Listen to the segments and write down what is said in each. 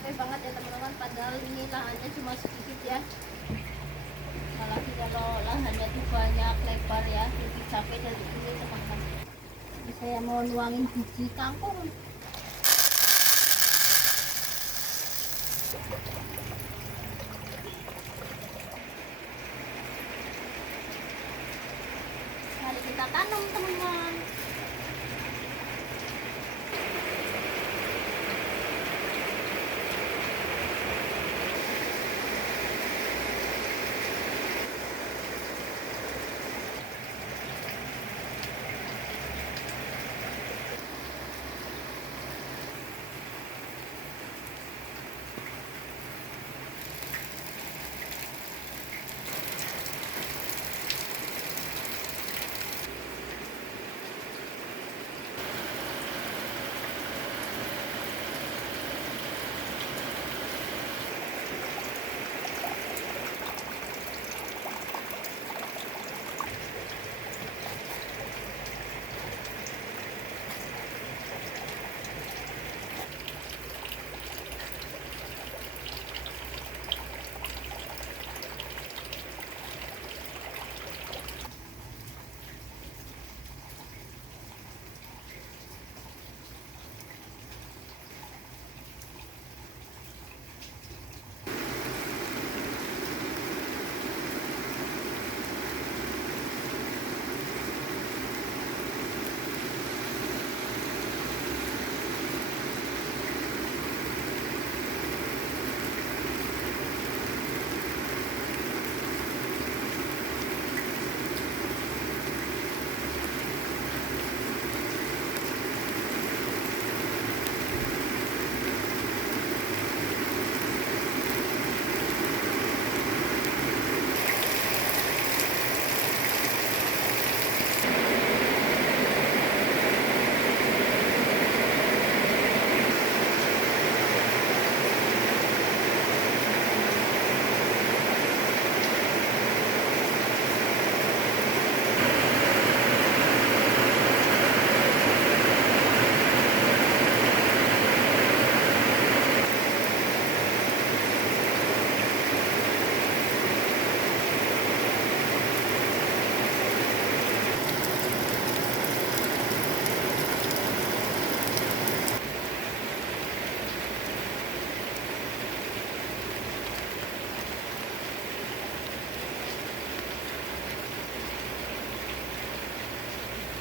capek banget ya teman-teman, padahal ini lahannya cuma sedikit ya. Apalagi kalau lahannya itu banyak lebar ya, lebih capek dari ini teman-teman. Jadi saya mau nuangin biji kangkung. Mari kita tanam teman-teman.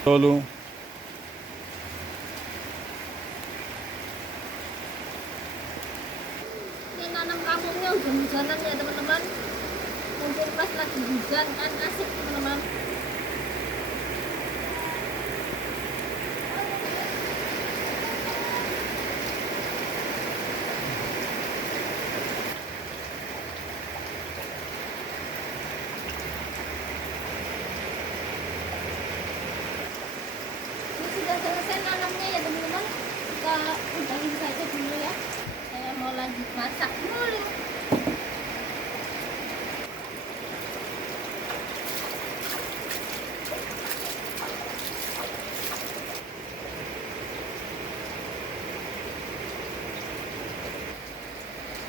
Lalu Ini nanam kangkungnya hujan-hujanan ya teman-teman. Mungkin pas lagi hujan kan asik teman-teman. Ini sudah selesai nanamnya ya teman-teman. Kita udahin saja dulu ya. Saya mau lanjut masak dulu.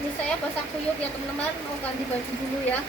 Ini saya basah kuyup ya teman-teman, mau ganti baju dulu ya.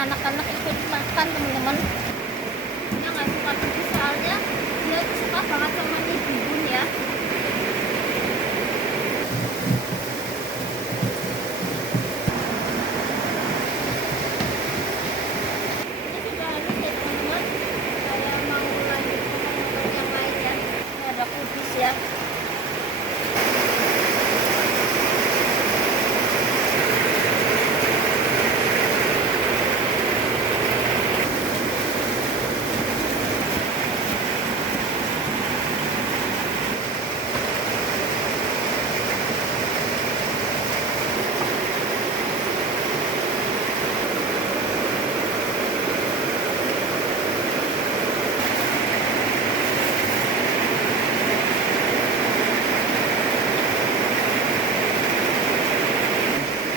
anak-anak ikut makan teman-teman. Dia nggak suka pedes soalnya dia tuh suka banget sama mie bihun ya. Ini sudah halus ya teman-teman. Saya mau lanjut ke yang lain ya. Ini ada kubis ya.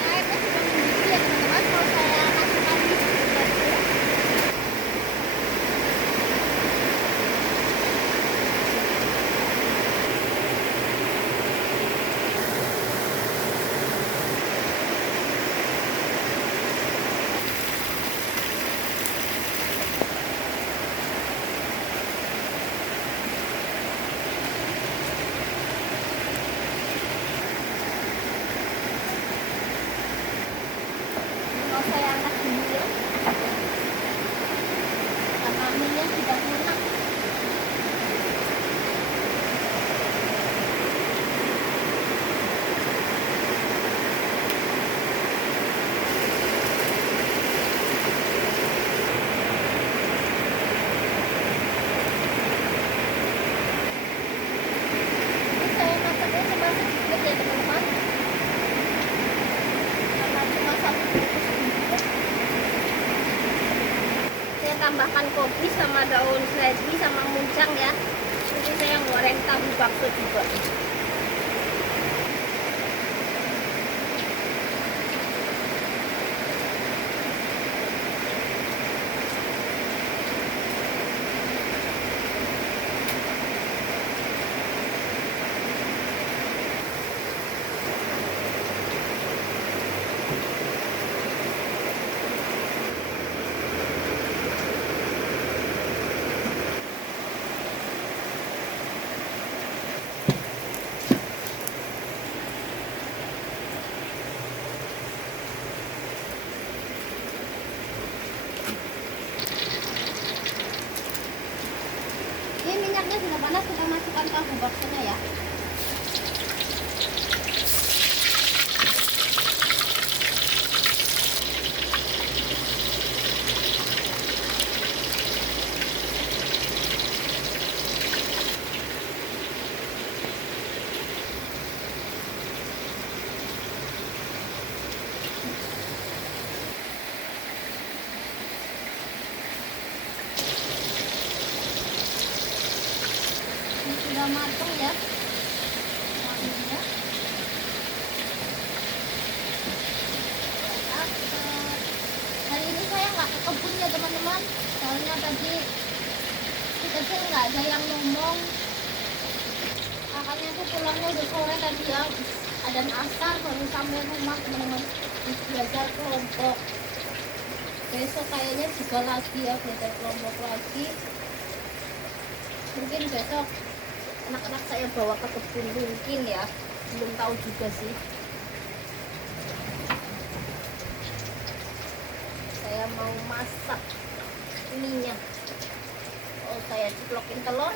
Airnya sudah mendidih ya teman-teman. Mau saya masukkan di dapur. Mau saya angkat dulu ya. Karena minyak sudah lunak. Ini saya masaknya cuma sedikit ya teman-teman. Karena cuma satu bungkus sedikit. Saya tambahkan kopi sama daun seledri sama muncang ya. Jadi saya goreng tahu bakso juga. Ini minyaknya sudah panas, kita masukkan tahu baksonya ya. Ini sudah matang ya. Tahunya. Hari ini saya nggak ke kebun ya teman-teman. Soalnya tadi si kecil nggak ada yang ngomong. Kakaknya tuh pulangnya udah sore tadi ya. Adzan asar baru sampai rumah teman-teman. Terus belajar kelompok. Besok kayaknya juga lagi ya belajar kelompok lagi. Mungkin besok anak-anak saya bawa ke kebun mungkin ya, belum tahu juga sih. Saya mau masak ininya. Oh, saya ceplokin telur.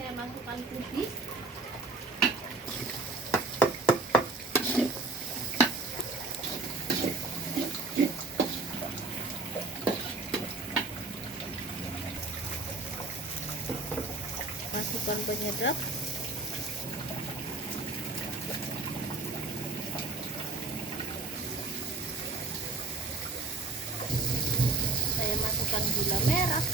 Saya masukkan kubis. Masukkan penyedap. masukkan gula merah.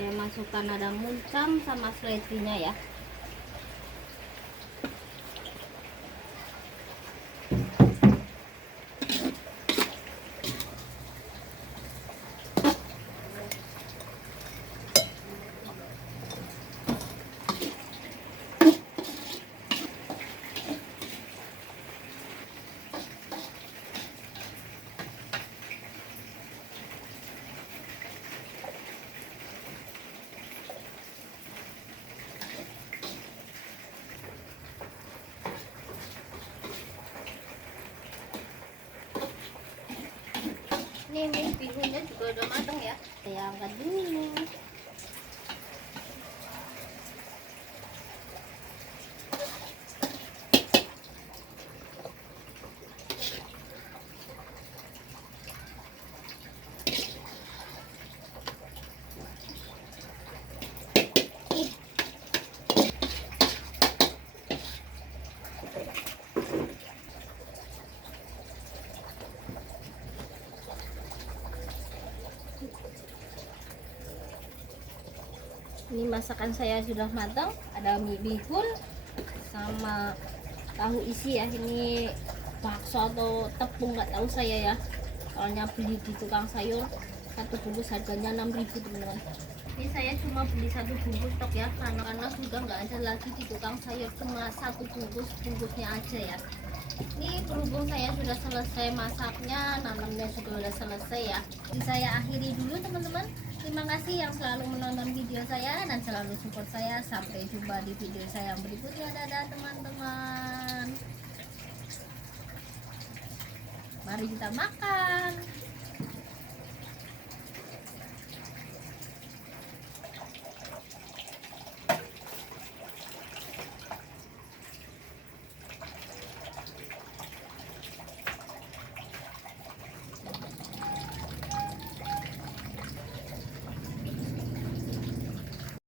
Saya masukkan ada muncang sama seletinya ya. Ini mie bihunnya juga udah matang ya. Saya angkat dulu. Ini masakan saya sudah matang, ada mie bihun sama tahu isi ya. Ini bakso atau tepung nggak tahu saya ya. Soalnya beli di tukang sayur satu bungkus harganya 6.000 teman-teman. Ini saya cuma beli satu bungkus stok ya, karena sudah nggak ada lagi di tukang sayur, cuma satu bungkusnya aja ya. Ini berhubung saya sudah selesai masaknya, nanamnya juga sudah selesai ya. Jadi saya akhiri dulu teman-teman. Terima kasih yang selalu menonton video saya dan selalu support saya. Sampai jumpa di video saya yang berikutnya. Dadah teman-teman. Mari kita makan.